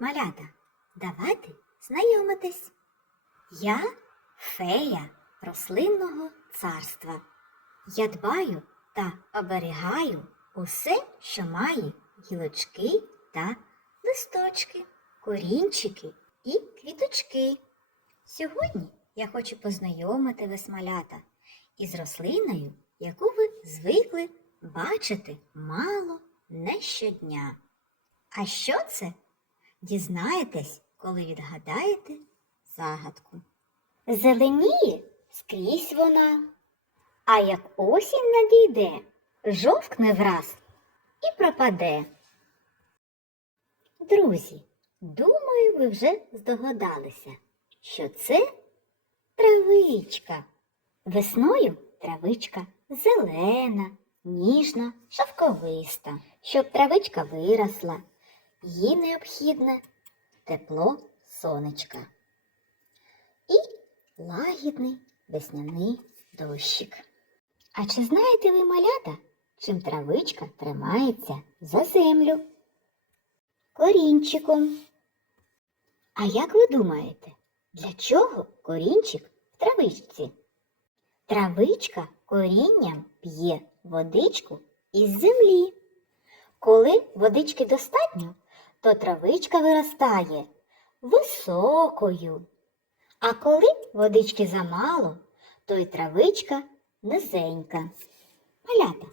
малята, давайте знайомитись. Я фея рослинного царства. Я дбаю та оберігаю усе, що має гілочки та листочки, корінчики і квіточки. Сьогодні я хочу познайомити вас, малята, із рослиною, яку ви звикли бачити мало не щодня. А що це? Дізнаєтесь, коли відгадаєте загадку. Зеленіє скрізь вона, а як осінь надійде, жовкне враз і пропаде. Друзі, думаю, ви вже здогадалися, що це травичка. Весною травичка зелена, ніжна, шовковиста. Щоб травичка виросла, їй необхідне тепло сонечка і лагідний весняний дощик. А чи знаєте ви, малята, чим травичка тримається за землю? Корінчиком. А як ви думаєте, для чого корінчик в травичці? Травичка корінням п'є водичку із землі. Коли водички достатньо, то травичка виростає високою. А коли водички замало, то й травичка низенька. Малята,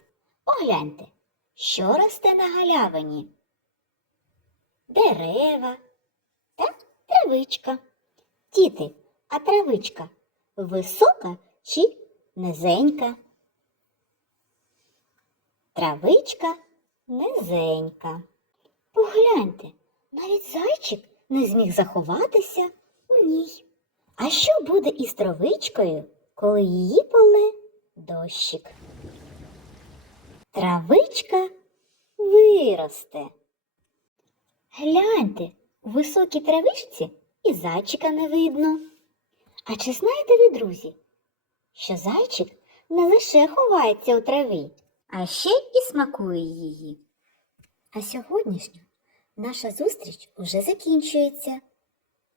погляньте, що росте на галявині? Дерева та травичка. Діти, а травичка висока чи низенька? Травичка низенька. Погляньте, навіть зайчик не зміг заховатися у ній. А що буде із травичкою, коли її поле дощик? Травичка виросте. Гляньте, у високій травичці і зайчика не видно. А чи знаєте ви, друзі, що зайчик не лише ховається у траві, а ще і смакує її? А сьогоднішня наша зустріч уже закінчується.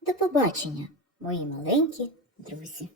До побачення, мої маленькі друзі.